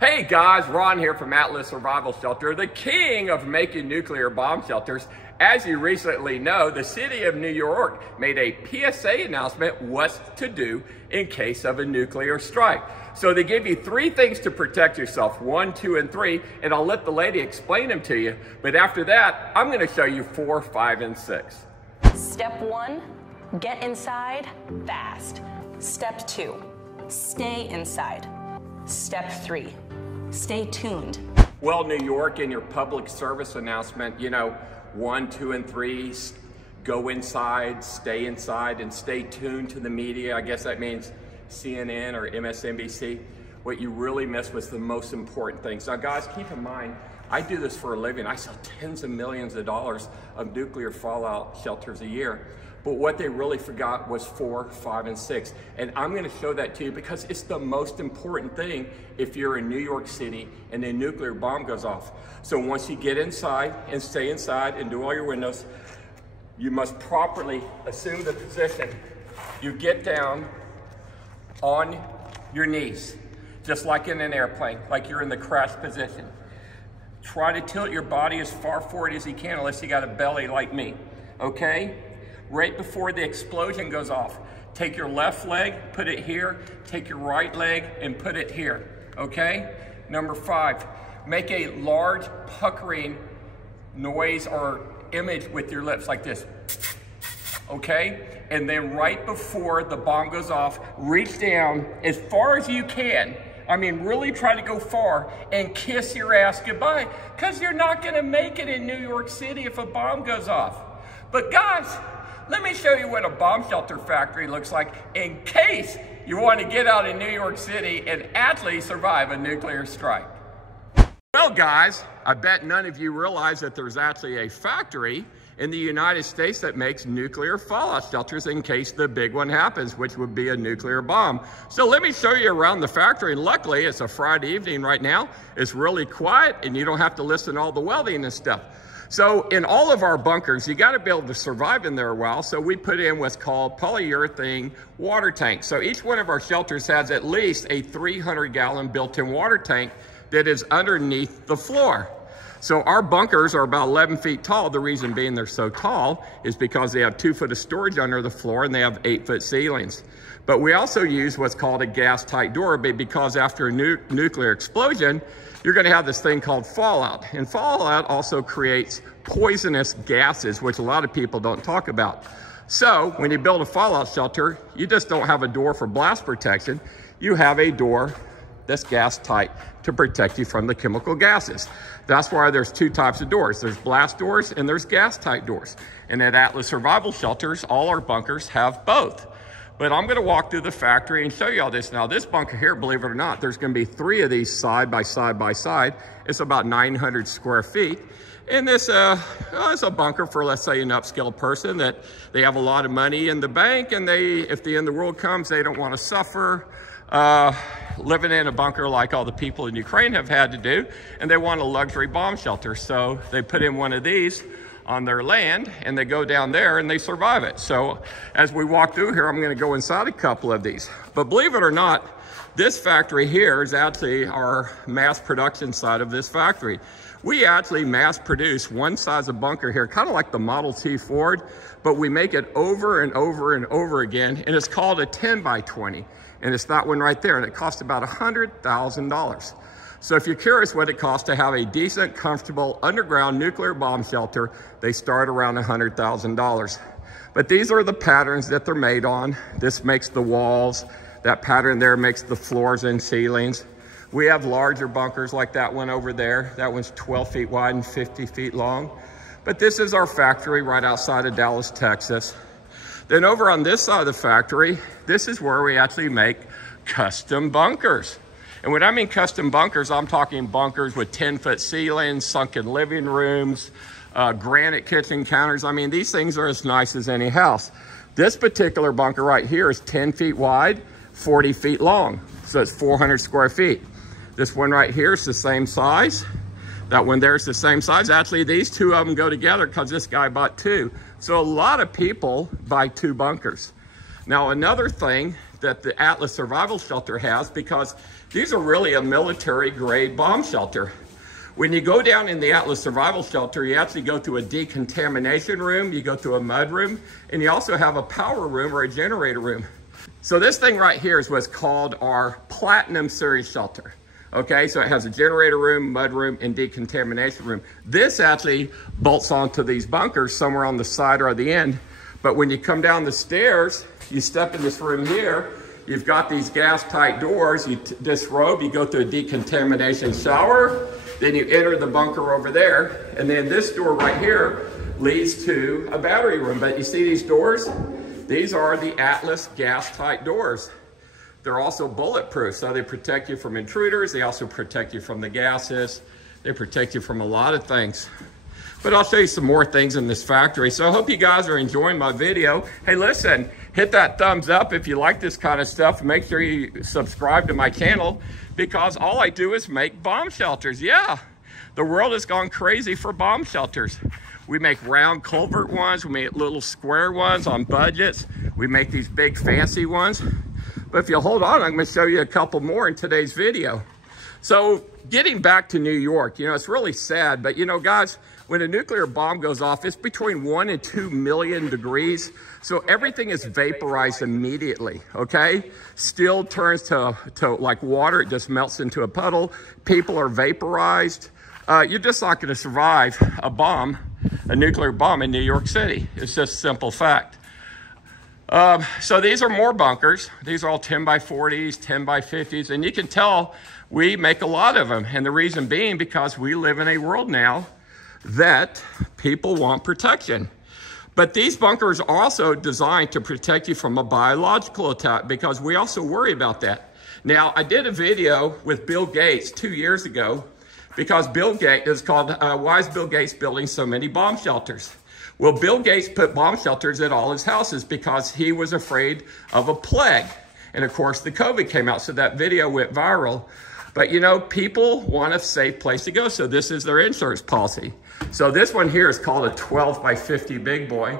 Hey guys, Ron here from Atlas Survival Shelter, the king of making nuclear bomb shelters. As you recently know, the city of New York made a PSA announcement what to do in case of a nuclear strike. So they give you 3 things to protect yourself, 1, 2, and 3, and I'll let the lady explain them to you. But after that, I'm gonna show you 4, 5, and 6. Step 1, get inside fast. Step 2, stay inside. Step 3, stay tuned. Well, New York, in your public service announcement, 1, 2, and 3, go inside, and stay tuned to the media. I guess that means CNN or MSNBC. What you really missed was the most important things. Now guys, keep in mind, I do this for a living. I sell tens of millions of dollars of nuclear fallout shelters a year. But what they really forgot was 4, 5, and 6. And I'm gonna show that to you because it's the most important thing if you're in New York City and a nuclear bomb goes off. So once you get inside and stay inside and do all your windows, you must properly assume the position. You get down on your knees, just like in an airplane, like you're in the crash position. Try to tilt your body as far forward as you can, unless you got a belly like me, okay? Right before the explosion goes off, take your left leg, put it here, take your right leg and put it here, okay? Number 5, make a large puckering noise or image with your lips like this, okay? And then right before the bomb goes off, reach down as far as you can. I mean, really try to go far and kiss your ass goodbye, because you're not gonna make it in New York City if a bomb goes off. But guys, let me show you what a bomb shelter factory looks like in case you want to get out in New York City and actually survive a nuclear strike. Well guys, I bet none of you realize that there's actually a factory in the United States that makes nuclear fallout shelters in case the big one happens, which would be a nuclear bomb. So let me show you around the factory. And luckily, it's a Friday evening right now. It's really quiet and you don't have to listen to all the welding and stuff. So in all of our bunkers, you got to be able to survive in there a while. So we put in what's called polyurethane water tanks. So each one of our shelters has at least a 300-gallon built-in water tank that is underneath the floor. So our bunkers are about 11 feet tall. The reason being they're so tall is because they have 2 foot of storage under the floor and they have 8-foot ceilings. But we also use what's called a gas tight door, because after a nuclear explosion, you're gonna have this thing called fallout. And fallout also creates poisonous gases, which a lot of people don't talk about. So when you build a fallout shelter, you just don't have a door for blast protection. You have a door that's gas tight to protect you from the chemical gases. That's why there's 2 types of doors. There's blast doors and there's gas tight doors. And at Atlas Survival Shelters, all our bunkers have both. But I'm gonna walk through the factory and show you all this. Now this bunker here, believe it or not, there's gonna be 3 of these side by side by side. It's about 900 square feet. And this is a bunker for, let's say, an upscale person that they have a lot of money in the bank and if the end of the world comes, they don't wanna suffer living in a bunker like all the people in Ukraine have had to do, and they want a luxury bomb shelter. So they put in one of these on their land and they go down there and they survive it. So as we walk through here, I'm gonna go inside a couple of these. But believe it or not, this factory here is actually our mass production side of this factory. We actually mass produce one size of bunker here, kind of like the Model T Ford, but we make it over and over and over again, and it's called a 10 by 20. And it's that one right there, and it costs about $100,000. So if you're curious what it costs to have a decent, comfortable underground nuclear bomb shelter, they start around $100,000. But these are the patterns that they're made on. This makes the walls. That pattern there makes the floors and ceilings. We have larger bunkers like that one over there. That one's 12 feet wide and 50 feet long. But this is our factory right outside of Dallas, Texas. Then over on this side of the factory, this is where we actually make custom bunkers. And when I mean custom bunkers, I'm talking bunkers with 10-foot ceilings, sunken living rooms, granite kitchen counters. I mean, these things are as nice as any house. This particular bunker right here is 10 feet wide, 40 feet long. So it's 400 square feet. This one right here is the same size. That one there is the same size. Actually, these 2 of them go together because this guy bought 2. So a lot of people buy 2 bunkers. Now, another thing that the Atlas Survival Shelter has, because these are really a military grade bomb shelter. When you go down in the Atlas Survival Shelter, you actually go through a decontamination room, you go through a mud room, and you also have a power room or a generator room. So this thing right here is what's called our Platinum Series shelter. Okay, so it has a generator room, mud room, and decontamination room. This actually bolts onto these bunkers somewhere on the side or the end. But when you come down the stairs, you step in this room here, you've got these gas tight doors, you disrobe, you go through a decontamination shower, then you enter the bunker over there, and then this door right here leads to a battery room. But you see these doors? These are the Atlas gas tight doors. They're also bulletproof, so they protect you from intruders. They also protect you from the gases. They protect you from a lot of things. But I'll show you some more things in this factory. So I hope you guys are enjoying my video. Hey, listen, hit that thumbs up if you like this kind of stuff. Make sure you subscribe to my channel, because all I do is make bomb shelters. Yeah, the world has gone crazy for bomb shelters. We make round culvert ones. We make little square ones on budgets. We make these big fancy ones. But if you'll hold on, I'm going to show you a couple more in today's video. So getting back to New York, you know, it's really sad, but you know, guys, when a nuclear bomb goes off, it's between 1 and 2 million degrees. So everything is vaporized immediately, okay? Steel turns to like water. It just melts into a puddle. People are vaporized. You're just not going to survive a nuclear bomb in New York City. It's just a simple fact. So these are more bunkers. These are all 10 by 40s, 10 by 50s, and you can tell we make a lot of them. And the reason being because we live in a world now that people want protection. But these bunkers are also designed to protect you from a biological attack, because we also worry about that. Now, I did a video with Bill Gates 2 years ago, because Bill Gates is called, why is Bill Gates building so many bomb shelters? Well, Bill Gates put bomb shelters at all his houses because he was afraid of a plague. And of course, the COVID came out, so that video went viral. But you know, people want a safe place to go, so this is their insurance policy. So this one here is called a 12 by 50 big boy.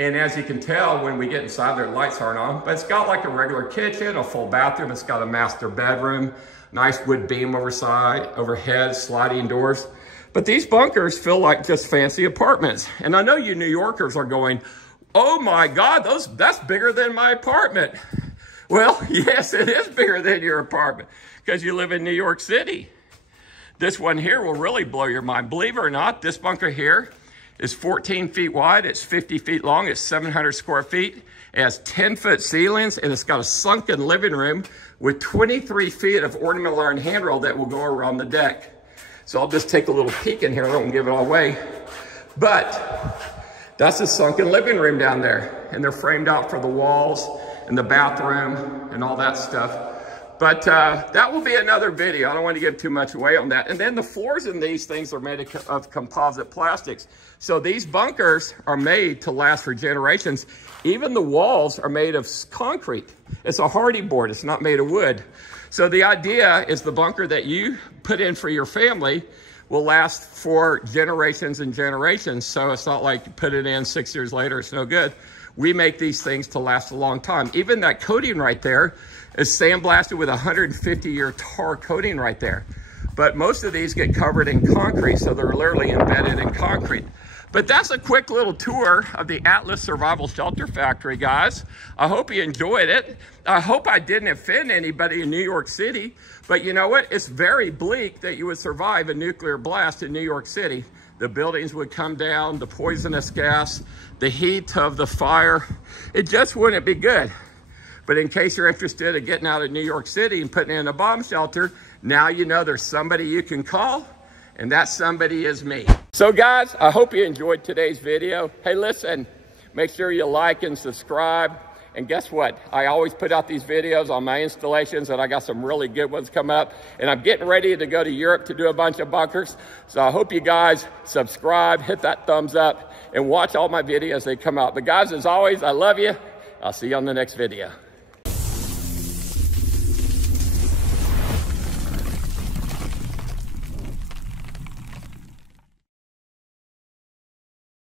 And as you can tell, when we get inside, their lights aren't on, but it's got like a regular kitchen, a full bathroom, it's got a master bedroom, nice wood beam overhead, sliding doors. But these bunkers feel like just fancy apartments. And I know you New Yorkers are going, oh my God, that's bigger than my apartment. Well, yes, it is bigger than your apartment because you live in New York City. This one here will really blow your mind. Believe it or not, this bunker here is 14 feet wide. It's 50 feet long. It's 700 square feet. It has 10-foot ceilings, and it's got a sunken living room with 23 feet of ornamental iron handrail that will go around the deck. So I'll just take a little peek in here. I don't give it all away. But that's a sunken living room down there. And they're framed out for the walls and the bathroom and all that stuff. But that will be another video. I don't want to give too much away on that. And then the floors in these things are made of composite plastics. So these bunkers are made to last for generations. Even the walls are made of concrete. It's a hardy board. It's not made of wood. So the idea is the bunker that you put in for your family will last for generations and generations. So it's not like you put it in 6 years later, it's no good. We make these things to last a long time. Even that coating right there is sandblasted with a 150-year tar coating right there. But most of these get covered in concrete, so they're literally embedded in concrete. But that's a quick little tour of the Atlas Survival Shelter Factory, guys. I hope you enjoyed it. I hope I didn't offend anybody in New York City. But you know what? It's very bleak that you would survive a nuclear blast in New York City. The buildings would come down, the poisonous gas, the heat of the fire. It just wouldn't be good. But in case you're interested in getting out of New York City and putting in a bomb shelter, now you know there's somebody you can call, and that somebody is me. So guys, I hope you enjoyed today's video. Hey, listen, make sure you like and subscribe. And guess what? I always put out these videos on my installations, and I got some really good ones coming up. And I'm getting ready to go to Europe to do a bunch of bunkers. So I hope you guys subscribe, hit that thumbs up, and watch all my videos as they come out. But guys, as always, I love you. I'll see you on the next video.